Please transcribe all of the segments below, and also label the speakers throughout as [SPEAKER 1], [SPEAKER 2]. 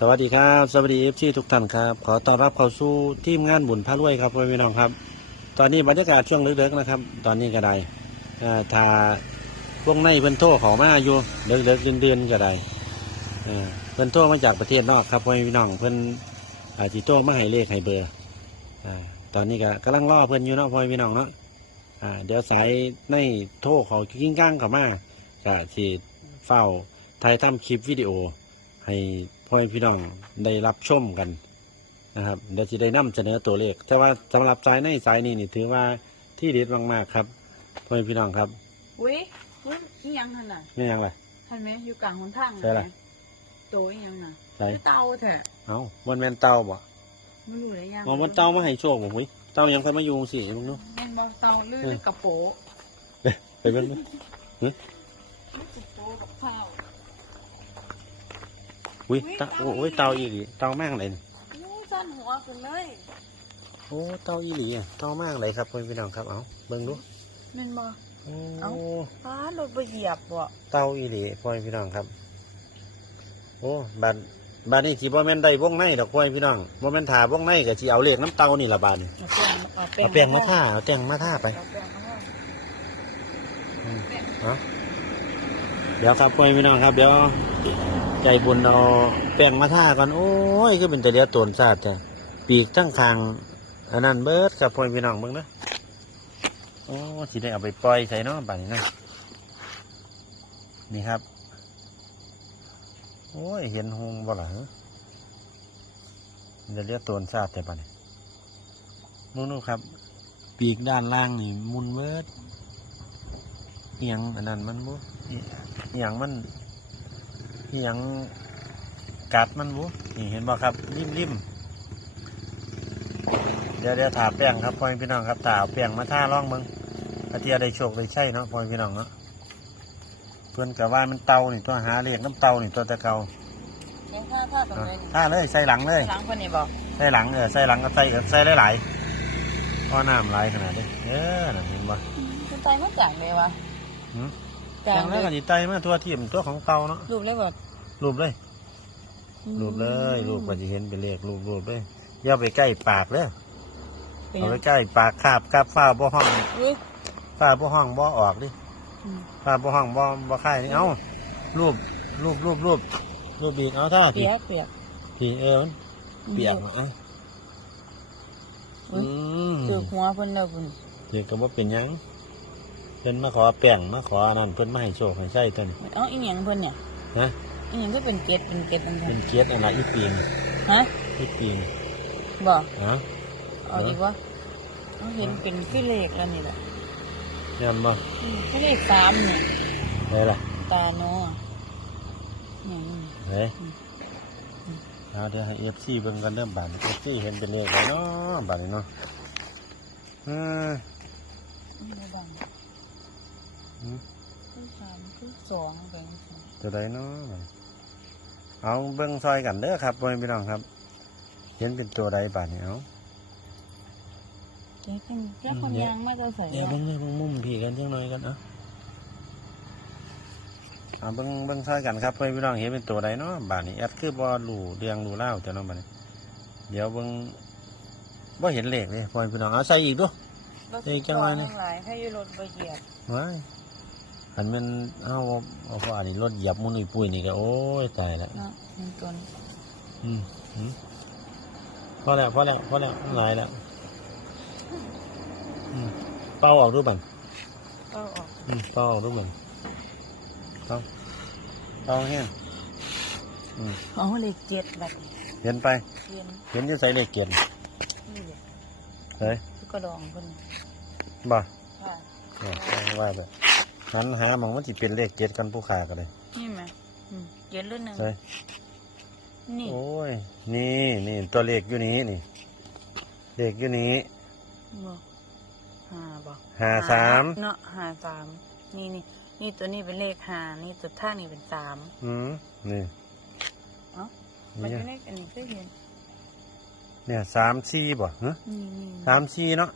[SPEAKER 1] สวัสดีครับ สวัสดีเอฟซีทุกท่านครับ ขอต้อนรับเข้าสู่ทีมงานบุญพระรวยครับพ่อพี่น้องครับ ตอนนี้บรรยากาศช่วงเลิกๆนะครับ ตอนนี้ก็ได้อ่าถ้าพวกในเพิ่นโทรเขามาอยู่เลิกๆเดือนๆก็ได้เพิ่นโทรมาจากประเทศนอกครับพ่อพี่น้องเพิ่นอาจิโทรมาให้เลขให้เบอร์อตอนนี้ก็กำลังรอเพิ่นอยู่เนาะพ่อพี่น้องเนาะเดี๋ยวสายในโทรเขากิ้งก้างเขามาก็สิเฝ้าถ่ายทำคลิปวิดีโอให้ พ่อแม่พี่น้องได้รับชมกันนะครับเดี๋ยวจะได้นำเสนอตัวเลข แต่ว่าสำหรับสายในสายนี้นี่ถือว่าที่เด็ดมากๆครับพ่อแม่พี่น้องครับ
[SPEAKER 2] อุ้ยอุ้ยอีหยังหันน่ะ
[SPEAKER 1] นี่ยังไง
[SPEAKER 2] เห็นไหมอยู่กลางหนทาง
[SPEAKER 1] ใช่ล่ะ
[SPEAKER 2] ไหมโตอีหยังน่ะ
[SPEAKER 1] ใส่
[SPEAKER 2] ไม่เตาแท้
[SPEAKER 1] เอ้ามันแมนเตาบ่
[SPEAKER 2] ไม่รู้เลยยัง
[SPEAKER 1] มองมันเตามาให้โชคบ่หุ้ยเตายังเคยมาอยู่สิมึงเนาะ
[SPEAKER 2] แม่นบ่เตาลื่น
[SPEAKER 1] เออ
[SPEAKER 2] กระโปะ
[SPEAKER 1] ไปเบิ่งมั้ย
[SPEAKER 2] กระโปะกับข้าว
[SPEAKER 1] อุ้ย
[SPEAKER 2] อุ๊ย
[SPEAKER 1] เตา
[SPEAKER 2] เตา
[SPEAKER 1] โอ้ยเตาอีหลีเตามากเลยนี่
[SPEAKER 2] อู้สั้นหัวขึ้นเลย
[SPEAKER 1] โอ้เตาอีหลีอะเตามากเลยครับพ่อแม่พี่น้องครับเอ้าเบิ่งดู
[SPEAKER 2] แม่นบ่
[SPEAKER 1] โอ้
[SPEAKER 2] เอ้าฟ้ารถไปเหยียบบ่
[SPEAKER 1] เตาอีหลีพ่อแม่พี่น้องครับ โอ้บัดบัดนี้สิบ่แม่นได้วงในดอกพ่อแม่พี่น้องบ่แม่นถาวงในก็สิเอาเลขน้ำเตานี่ล่ะบาดนี้
[SPEAKER 2] เอาแป้ง
[SPEAKER 1] เอาแป้งมาท่าเอาแป้งมาท่าไป
[SPEAKER 2] เอาแป้งมาทา
[SPEAKER 1] อืมเอาเดี๋ยวครับพ่อแม่พี่น้องครับ เดี๋ยว ใจบุญเอาแป้งมาท่าก่อนโอ้ยก็เป็นแต่เดียตนซาดจ้ะปีกทั้งคางอันนั้นเบิดครับพ่อแม่พี่น้องเบิ่งนะโอ้สิได้เอาไปปล่อยใส่เนาะบาดนี้นะนี่ครับโอ้ยเห็นหงบ่ล่ะฮะเดี๋ยวเรียกโตนซาดแต่บาดนี้นู่นครับ ปีกด้านล่างนี่มุนเบิดเอียงอันนั้นมันบุเอียงมัน เอียงกัดมันบุนี่เห็นบ่ครับริมริมเดี๋ยวเดี๋ยวถาแป้งครับพ่อแม่พี่น้องครับตาเอาแป้งมาท่าร่องเบิงกระเทียได้โชคได้ใช่เนาะพ่อแม่พี่น้องเนาะเพื่อนกับว่ามันเตานี่ตัวหาเรียกน้ำเตานี่ตัวตะเกา
[SPEAKER 2] แป้งผ้าผ้าตรง
[SPEAKER 1] อะ
[SPEAKER 2] เลย
[SPEAKER 1] ท่าเลยใส่หลังเลย
[SPEAKER 2] ล้างคนนี้บอก
[SPEAKER 1] ใส่หลังเออใส่หลังก็ใส่ก็ใส่หลายๆเพราะน้ำไหลายขนาดนี้เออนั่นเห็นบ่
[SPEAKER 2] คุณตายมาจากเลยวะ
[SPEAKER 1] หืม
[SPEAKER 2] จา
[SPEAKER 1] จากง
[SPEAKER 2] เล
[SPEAKER 1] นั้นก็
[SPEAKER 2] ย
[SPEAKER 1] สิไตมาตัวทีมตัวของเตาเนาะ
[SPEAKER 2] รูปเลยแบบ
[SPEAKER 1] รูปเลยรูปเลยรูปก็จะเห็นเป็นเลขรูปรูปเลยอย่าไปใกล้ปากเลย
[SPEAKER 2] เป็น
[SPEAKER 1] เอา
[SPEAKER 2] ยัง
[SPEAKER 1] ไปใกล้ปากคาบกับฟ้าบ่ห้อง
[SPEAKER 2] อุ้ย
[SPEAKER 1] ฟ้าบ่ห้องบ่ออกดิ
[SPEAKER 2] อืม
[SPEAKER 1] ฟ้าบ่ห้องบ่บ่ค่ายนี่เอารูปรูปรูปรูปรูปอีกเอาท่า
[SPEAKER 2] เปี
[SPEAKER 1] พี่
[SPEAKER 2] ยกเปียก
[SPEAKER 1] พี่เออมันเปียกเอ้ย
[SPEAKER 2] อุ๊
[SPEAKER 1] อื
[SPEAKER 2] ย
[SPEAKER 1] ม
[SPEAKER 2] ถือหัวเพิ่นแล้วพุ่น
[SPEAKER 1] เดี๋ยวก็บ่เป็นหยัง เพิ่นมาขอแป้งมาขออันนั้นเพิ่นมาให้โชคให้ใส่ตัวนี้
[SPEAKER 2] เอ้าอีหยังเพิ่นเนี่ย
[SPEAKER 1] ฮะ
[SPEAKER 2] อีหยังก็เป็นเกล็ดเป็นเกล็ดเป็น
[SPEAKER 1] เป็
[SPEAKER 2] เพิ่
[SPEAKER 1] น
[SPEAKER 2] น
[SPEAKER 1] เกียรติอะไรอีปีน
[SPEAKER 2] ฮะ
[SPEAKER 1] อีปีน
[SPEAKER 2] บ่
[SPEAKER 1] ฮะ
[SPEAKER 2] เอาอีกวะเอาเห็นเป็นคือเลขแล้วนี่แหละ
[SPEAKER 1] ยันบ่
[SPEAKER 2] อืมคือเลขสามเนี่ย
[SPEAKER 1] ได้ล่ะ
[SPEAKER 2] ตาโนอะอย่างนี้
[SPEAKER 1] เฮ้ย
[SPEAKER 2] อืมอืม
[SPEAKER 1] เอาเดี๋ยวให้เอฟซีเบิ่งกันเริ่มบาดเอฟซีเห็นเป็นเลขแล้วเนาะบาดนี้เนาะอืม
[SPEAKER 2] ไม่ดัง
[SPEAKER 1] อืม
[SPEAKER 2] คือสามคือสองแบ่งสอง
[SPEAKER 1] ตัวใดเนาะเอาเบิ่งซอยกันเด้อครับพ่อแม่พี่น้องครับ เห็นเป็นตัวใดบาดนี้เอา
[SPEAKER 2] เจ๊เป็นแค่คนยางมาจะใส่
[SPEAKER 1] เดี๋ยวเบิ่งเบิ่งมุมพี่กันจังหน่อยกันเอาเอาเบิ่งเบิ่งซอยกันครับพ่อแม่พี่น้องเห็นเป็นตัวใดเนาะบาดนี้แอดคือบ่รู้เรื่องรู้เล่าวแต่เนาะบาดนี้เดี๋ยวเบิ่งบ่เห็นเลขเลยพ่อแม่พี่น้องเอาใส่อีกดูเจ๊จังเลยนะ
[SPEAKER 2] ทั้งหลายให้อยูรถไปเหยียบ
[SPEAKER 1] ว้าย อันมันเอาเอาพออันนี้รถเหยียบมุนอีปุ้ยนี่ก็โอ้ยตายแล้ว
[SPEAKER 2] เนาะมันตัว
[SPEAKER 1] อืมอืมพอแล้วพอแล้วพอแล้วหลายแล้วอืมเป่าออกรูปบัง
[SPEAKER 2] ก็ออก
[SPEAKER 1] อืมเป่าออกรูปบังเป่าเป่าแห้งอืม
[SPEAKER 2] เอาเลขเจ็ดแบบ
[SPEAKER 1] เห็นไป
[SPEAKER 2] เรียน
[SPEAKER 1] เห็นจะใส่เลขเกียน
[SPEAKER 2] นี่เลย
[SPEAKER 1] เฮ้ย
[SPEAKER 2] คือกระดองคน
[SPEAKER 1] บ่
[SPEAKER 2] ค่ะ
[SPEAKER 1] เนี่ยเอาว่าแบบ หันหาหมองมันสิเป็นเลขเกียนกันผู้ขาก็เลย
[SPEAKER 2] นี่ไหมอืมเจ็ดเรื่องหนึ่ง
[SPEAKER 1] เฮ้ย
[SPEAKER 2] นี่
[SPEAKER 1] โอ้ย นี่นี่ตัวเลขอยู่นี้นี่ เลขอยู่นี้
[SPEAKER 2] บ่ห้าบ่
[SPEAKER 1] หาสาม
[SPEAKER 2] เนาะห้าสามนี่นี่นี่ตัวนี้เป็นเลขห้านี่ตัวท่างนี่เป็นสาม
[SPEAKER 1] อืมนี่
[SPEAKER 2] เอ้ามันอ
[SPEAKER 1] เนี่ย
[SPEAKER 2] ยู่ในอันนี้เคยเห็น
[SPEAKER 1] เนี่ยสามสี่บ่ฮะ
[SPEAKER 2] นี่นี่
[SPEAKER 1] สามสี่เนาะ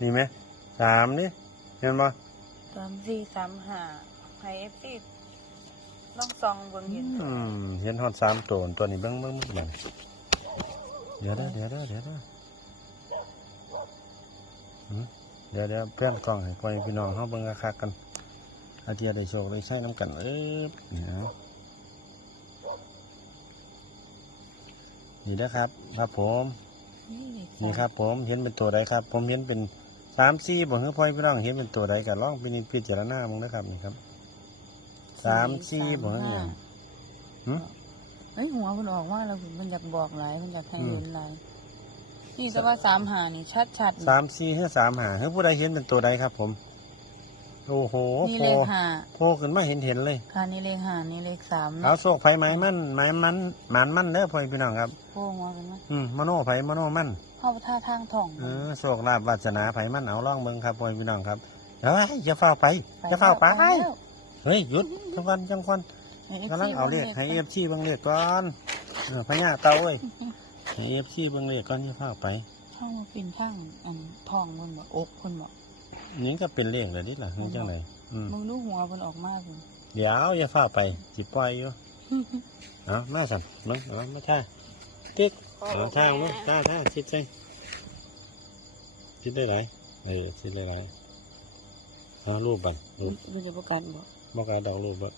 [SPEAKER 1] นี่ไหมสามนี่เห็นบ่
[SPEAKER 2] สามสี่สามห้าไฮเอฟซีลองซองเบิ่งเห็น
[SPEAKER 1] อืมเห็นฮอดสามตัวตัวนี้เบิ้งเบิ้งเบิ้งเบิ่งเดี๋ยวเด้อเดี๋ยวเด้อเดี๋ยวเด้อหืมเดี๋ยวเดี๋ยวเพื่อนกล้องให้ปล่อยพี่น้องเขาเบิ้งคักๆกันอาเทียได้โชคได้ใช้น้ำกันเอ๊บนี่เอานี่นะครับ ครับผม
[SPEAKER 2] นี่เลขสอง
[SPEAKER 1] นี่ครับผมเห็นเป็นตัวใดครับ ผมเห็นเป็น สามสี่บอกให้พ่อยพี่น้องเห็นเป็นตัวใดกันลองพินิจพิจารณาบ้างนะครับนี่ครับสามสี่บอกให้เนี่ยหืม
[SPEAKER 2] เฮ้ยหัวมันออกว่าเรามันอยากบอกหลายมันอยากให้
[SPEAKER 1] อืม
[SPEAKER 2] เห็นหลายนี่แต่ว่าสามหานี่ชัดชัดๆ
[SPEAKER 1] สามสี่ให้สามหาให้ผู้ใดเห็นเป็นตัวใดครับ ผมโอ้โห
[SPEAKER 2] นี่
[SPEAKER 1] โผ
[SPEAKER 2] เล
[SPEAKER 1] ล่
[SPEAKER 2] ขห้า
[SPEAKER 1] โผล่ขึ้นมาเห็นเห็นเลย
[SPEAKER 2] ค่ะนี่เลขห้านี่เลขสาม
[SPEAKER 1] เอาโศกไผไม้มันไม้มันหมันมันเด้อพ่อยพี่น้องครับ
[SPEAKER 2] โค้งมากันไหม
[SPEAKER 1] อืมมโนไผมโนมัน
[SPEAKER 2] เข้าท่าทางท่อง
[SPEAKER 1] เออโศกลาบวาสนาไผมันเอาล่องเบิ่งครับพ่อยพี่น้องครับเฮ้ยอย่าเฝ้าไปอย่าเฝ้าไป
[SPEAKER 2] แล้ว
[SPEAKER 1] เฮ้ยหยุดจังวันจังวัน
[SPEAKER 2] ให้ FC
[SPEAKER 1] กำลังเอาเลขให้เอ
[SPEAKER 2] บิ่ง
[SPEAKER 1] ฟซีเบิ่งเลขก่อนเออพญาเต่าเอ้ยให้เอฟซีเบิ่งเลขก่อนที่พาไป
[SPEAKER 2] ช่องเป็นข้างอันท่องมันบ่อกคนบ่
[SPEAKER 1] นี่ก็เป็นเลขเลยดิล่ะนี่จังไดอืม
[SPEAKER 2] มึงดูหัวมันออกมากเลย
[SPEAKER 1] เดี๋ยวอย่าพาไปสิปล่อยอยู่เอามาสั่นมึงเอามาท่าติ๊ก เอาท่ามึงท่าท่าชิดใจชิดได้หลายเออชิดได้หลายเอารูปบันรูป
[SPEAKER 2] ดูจะประกันบ่
[SPEAKER 1] บอกกาดอกรูปบัน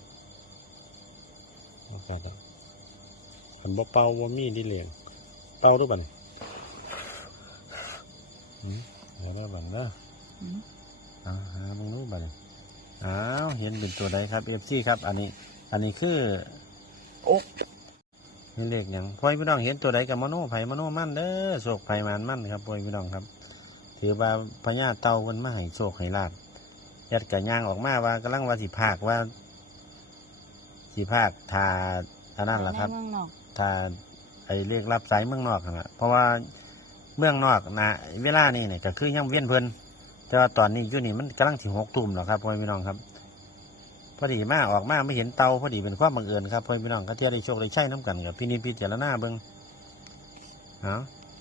[SPEAKER 1] บอกกาดอกอันบ่เป่าบ่มีดิเหลียงเป่ารูปบันอืมเอาได้บันเด้อ
[SPEAKER 2] อืม
[SPEAKER 1] อาหามึงรู้บัดนี้อ้าวเห็นเป็นตัวใดครับเอฟซีครับ อันนี้ อันนี้คือ
[SPEAKER 2] อก
[SPEAKER 1] เห็นเลขหยังพ่อยพี่น้องเห็นตัวใดกับมโนไผมโนมั่นเด้อโศกไผมันมั่นครับพ่อยพี่น้องครับ ถือว่าพญาเต่ามันมาให้โศกให้ลาบยัดกระย่างออกมาว่ากำลังว่าสิภาคว่า สิภาคทาอันนั้นแหละครับ
[SPEAKER 2] ในเมืองนอก
[SPEAKER 1] ถ้าไอเรียกรับสายเมืองนอกนั่นล่ะเพราะว่าเมืองนอกนะเวลานี้เนี่ยก็คือยังเวียนเพลินแต่ว่าตอนนี้อยู่นี่มันกำลังถึงหกทุ่มแล้วครับพ่อพี่น้องครับ พอดีมาออกมาไม่เห็นเตาพอดีเป็นความบังเอิญครับพ่อพี่น้องก็เที่ยวได้โชคได้ใช้น้ำกันกับพี่นิจพิจารณาเบิ้งเอา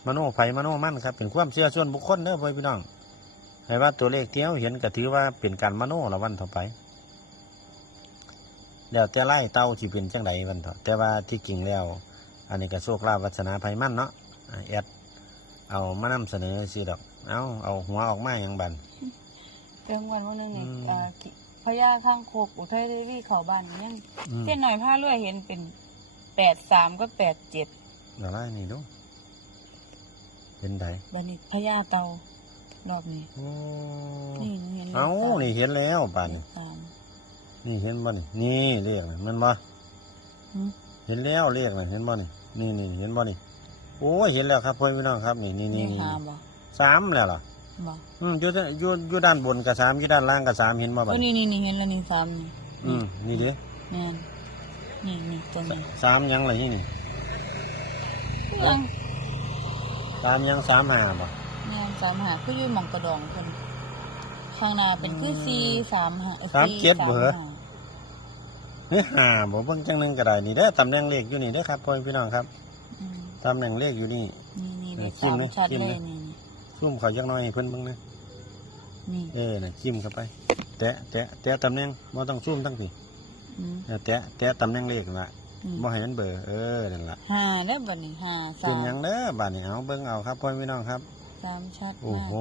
[SPEAKER 1] มโนไฟมโนมั่นครับเป็นความเชื่อส่วนบุคคลเด้อพ่อพี่น้องให้ว่าตัวเลขเที่ยวเห็นก็ถือว่าเป็นการมโนละวันต่อไปเดี๋ยวแต่ไล่เต้าที่เป็นจังไดวันเถอะแต่ว่าที่จริงแล้ว อันนี้ก็โชคลาภวัฒนาภัยมั่นเนาะอ่าแอดเอามานำเสนอซื้อดอก เอาเอาหัวออกมาอย่างบัน
[SPEAKER 2] เรื่องวันวันหนึงนี่
[SPEAKER 1] อืม
[SPEAKER 2] อ่ากิพญาข้างโคกอุทัยเทวีเขาบ้านนี่ยัง
[SPEAKER 1] อืม
[SPEAKER 2] เส้นหน่อยผ้าเลื่อยเห็นเป็นแปดสามก็แปดเจ็ด
[SPEAKER 1] เดี๋ยวไล่นี่ดูเป็นได
[SPEAKER 2] บันนี้พญาเตารอบนี้
[SPEAKER 1] โอ้
[SPEAKER 2] นี่หนูเห็นลข
[SPEAKER 1] เอา
[SPEAKER 2] สม
[SPEAKER 1] นี่เห็นแล้วป่าน
[SPEAKER 2] เล
[SPEAKER 1] นี้
[SPEAKER 2] ขสาม
[SPEAKER 1] นี่เห็นบ่นี่นี่เรียกนะมันบ่
[SPEAKER 2] หืม
[SPEAKER 1] เห็นแล้วเรียกนะเห็นบ่นี่นี่นี่เห็นบ่นี่โอ้ยเห็นแล้วครับพ่อพี่น้องครับ นี่นี่
[SPEAKER 2] เล
[SPEAKER 1] นี่
[SPEAKER 2] ข
[SPEAKER 1] นี่
[SPEAKER 2] ห้าบ่
[SPEAKER 1] สามแล้วเหรอ
[SPEAKER 2] บ่
[SPEAKER 1] อืมอยู่ด้านอยู่อยู่ด้านบนกับสามอยู่ด้านล่างกับสามเห็นบ่บั
[SPEAKER 2] โอ้
[SPEAKER 1] ด
[SPEAKER 2] นี่นี่นี่เห็นแล้วนี่สามนี่
[SPEAKER 1] อืมนี่ดิ
[SPEAKER 2] แม่นนี่นี่ตัวนี้
[SPEAKER 1] สามยังไรนี่นี่
[SPEAKER 2] ยัง
[SPEAKER 1] สามยังสามหาบ่
[SPEAKER 2] ยังสามหาคืออยู่หมองกระดองคนข้างหน้าเป็นคือสี่สามหาอ้ย
[SPEAKER 1] สามเจ็ดบ่เหรอ
[SPEAKER 2] สามห้า
[SPEAKER 1] เฮ้ยหาบ่เบิ่งจังหนึงก็ได้นี่เด้อตำแหน่งเลขอยู่นี่เด้อครับพ่อพี่น้องครับ
[SPEAKER 2] อืม
[SPEAKER 1] ตำแหน่งเลขอยู่นี่
[SPEAKER 2] นี่นี่
[SPEAKER 1] เอ
[SPEAKER 2] เล
[SPEAKER 1] อ
[SPEAKER 2] ข
[SPEAKER 1] จิ้
[SPEAKER 2] สามม
[SPEAKER 1] ไหม
[SPEAKER 2] ชัด
[SPEAKER 1] จิ้ม
[SPEAKER 2] เล
[SPEAKER 1] ไหม
[SPEAKER 2] ยนี่
[SPEAKER 1] ซุ่มเขาจักหน่อยให้เพิ่นเบิ่งนะ
[SPEAKER 2] นี่
[SPEAKER 1] เออน่ะจิ้มเข้าไป แตะแตะแตะตำแหน่งบ่ต้องซุ่มทั้งที
[SPEAKER 2] อืม
[SPEAKER 1] เออแตะแตะตำแหน่งเลขนั่นล่ะ
[SPEAKER 2] อืม
[SPEAKER 1] บ่ให้มันเบลอเออนั่นล่ะ
[SPEAKER 2] ห้าได้อบัดนี้ห้าสา
[SPEAKER 1] เป็น
[SPEAKER 2] ม
[SPEAKER 1] หยังเด้อบัดนี้เอาเบิ่งเอาครับพ่อพี่น้องครับ
[SPEAKER 2] สามชัด
[SPEAKER 1] โอ้
[SPEAKER 2] มาก
[SPEAKER 1] โห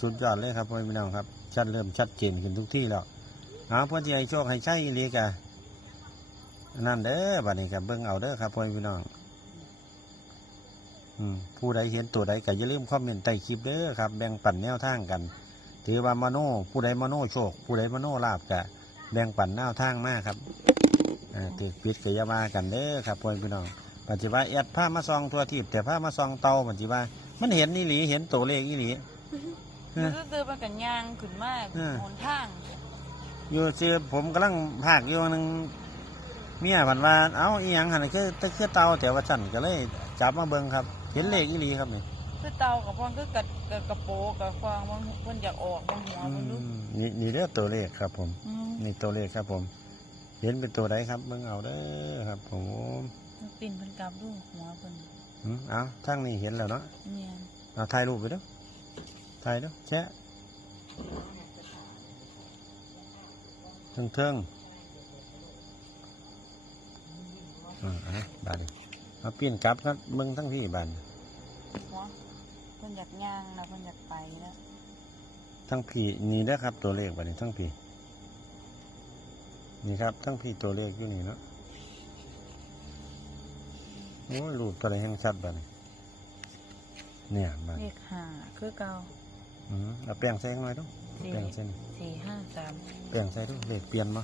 [SPEAKER 1] สุดยอดเลยครับพ่อพี่น้องครับ ชัดเริ่มชัดเจนขึ้นทุกที่แล้วเอาเพื่อที่ให้โชคให้ใช้อีหลีกะนั่นเด้อบัดนี้กับเบิ่งเอาเด้อครับพ่อพี่น้องอืม ผู้ใดเห็นตัวใดก็อย่าลืมคอมเมนต์ใต้คลิปเด้อครับ แบ่งปันแนวทางกัน ถือว่ามโนผู้ใดมโนโชค ผู้ใดมโนลาบกะแบ่งปันแนวทางมากครับอ่าถือปิดก็อย่ามากันเด้อครับพ่อพี่น้องปัจจุบันแอดผ้ามาซองทั่วทิพย์แต่ผ้ามาซองเตาปัจจุบันมันเห็นอีหลีเห็นตัวเลขอีหลี
[SPEAKER 2] มันก็คือมันกันย่างขึ้นมาก
[SPEAKER 1] อ่า
[SPEAKER 2] หนทาง
[SPEAKER 1] อยู่เชื่อผมกำลังพากอยู่หนึ่งเมียผันว่า เอ้าอีหยังหันคือตะเคียเตาแต่ว่าฉันก็เลยจับมาเบิ่งครับ เห็นเลขอีหลีครับนี่
[SPEAKER 2] คือเตากับพอนคือกัดกับกระโปรงกับควางมันเพิ่นอยากออกมันหัวมันดู
[SPEAKER 1] อืมนี่นี่เด้อตัวเลขครับผม
[SPEAKER 2] อืม
[SPEAKER 1] นี่ตัวเลขครับผม เห็นเป็นตัวใดครับเบิ่งเอาเด้อครับผม
[SPEAKER 2] มันปิ่นเพิ่นกลับดูหัวเพิ่น
[SPEAKER 1] อืมเอาทั้งนี้เห็นแล้วเนาะ
[SPEAKER 2] เนี่ย
[SPEAKER 1] เอาถ่ายรูปไปเด้อถ่ายเด้อแชะเทิงเทิงอ่าอะบาดนี้ มาเปลี่ยนกลับครับเมืองทั้งพี่บาน
[SPEAKER 2] หัวเพิ่นอยากย่างแล้วเพิ่นอยากไปแล้ว
[SPEAKER 1] ทั้งพี่นี่นะครับ ตัวเลขบาดนี้ทั้งพี่นี่ครับ ทั้งพี่ตัวเลขอยู่นี่เนาะโอ้ยรูปตัวอะไรแห่งชัดบาดนี้เนี่ยบาด
[SPEAKER 2] เลขห้าคือเก่า
[SPEAKER 1] อืมเอาแป้งใส่ข้างหน่อยดู
[SPEAKER 2] สี่
[SPEAKER 1] แป้งใส่นี่
[SPEAKER 2] สี่ห้าสาม
[SPEAKER 1] แป้งใส่ดูเลขเปลี่ยนมา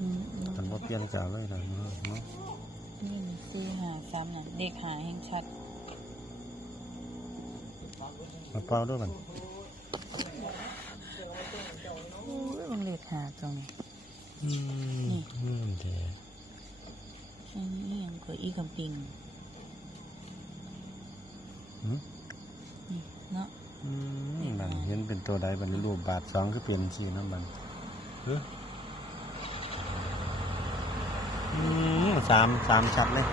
[SPEAKER 2] อืมอืม
[SPEAKER 1] อันว่าเปลี่ยนกล่าวเลยนะเนาะ
[SPEAKER 2] นี่สี่ห้าสามน่ะเลขหาแห่งชัด
[SPEAKER 1] มาเป่าด้วยกัน
[SPEAKER 2] อุ้ยมันเลขหาตรงนี้
[SPEAKER 1] อืมอืมเดี๋ยว
[SPEAKER 2] อันนี้ยังก็อีกับปิง
[SPEAKER 1] อืม
[SPEAKER 2] นี่เนาะ
[SPEAKER 1] อืมบันเห็นเป็นตัวใดบันนี้รูปบาทสองคือเปลี่ยนสีน้ำบันเฮ้ยอื สามสามชัดเลย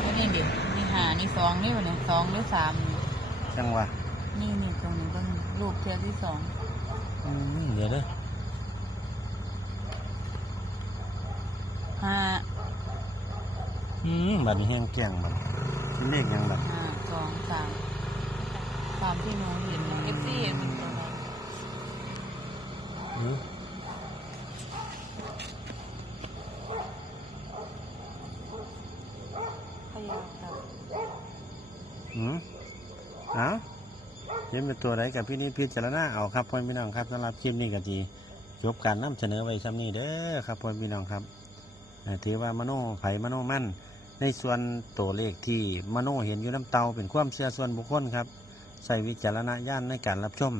[SPEAKER 2] แล้วนี่เดี๋ยวนี่หานี่สองนี่วะเนี่ยสองหรือสามนี่
[SPEAKER 1] จังหวะ
[SPEAKER 2] นี่นี่ตรงนี้ก็มีรูปเทียที่สอง
[SPEAKER 1] อืมเดี๋ยวเด้อ
[SPEAKER 2] ห้า
[SPEAKER 1] อืมบัดนี้แห้งแกงบัดเป็นเลขหยังบัด
[SPEAKER 2] ห้าสองสามสามที่หนูเห็นเอฟซีเป็นตัวไหน
[SPEAKER 1] อืม
[SPEAKER 2] พยาครับ
[SPEAKER 1] อืมเอา เห็นเป็นตัวใดกับพี่นี่พิจารณาเอาครับพ่อพี่น้องครับสำหรับคลิปนี้ก็จีจบการนำเสนอไว้ซ้ำนี้เด้อครับพ่อพี่น้องครับถือว่ามโนไผมโนมั่น ในส่วนตัวเลขที่มโนเห็นอยู่น้ำเตาเป็นความเชื่อส่วนบุคคลครับใส่วิจารณญาณในการรับชม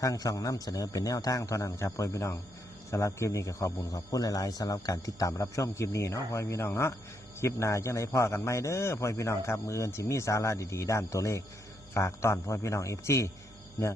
[SPEAKER 1] ทางช่องน้ำเสนอเป็นแนวทางเท่านั้นครับพ่อพี่น้องสำหรับคลิปนี้ก็ขอบุญขอบคุณหลายๆสำหรับการติดตามรับชมคลิปนี้เนาะพ่อพี่น้องเนาะคลิปหน้าจังไรพ่อกันไหมเด้อพ่อพี่น้องครับมืออื่นสิมีสาระดีๆ ด้านตัวเลข ฝากตอนพ่อพี่น้องเอฟซี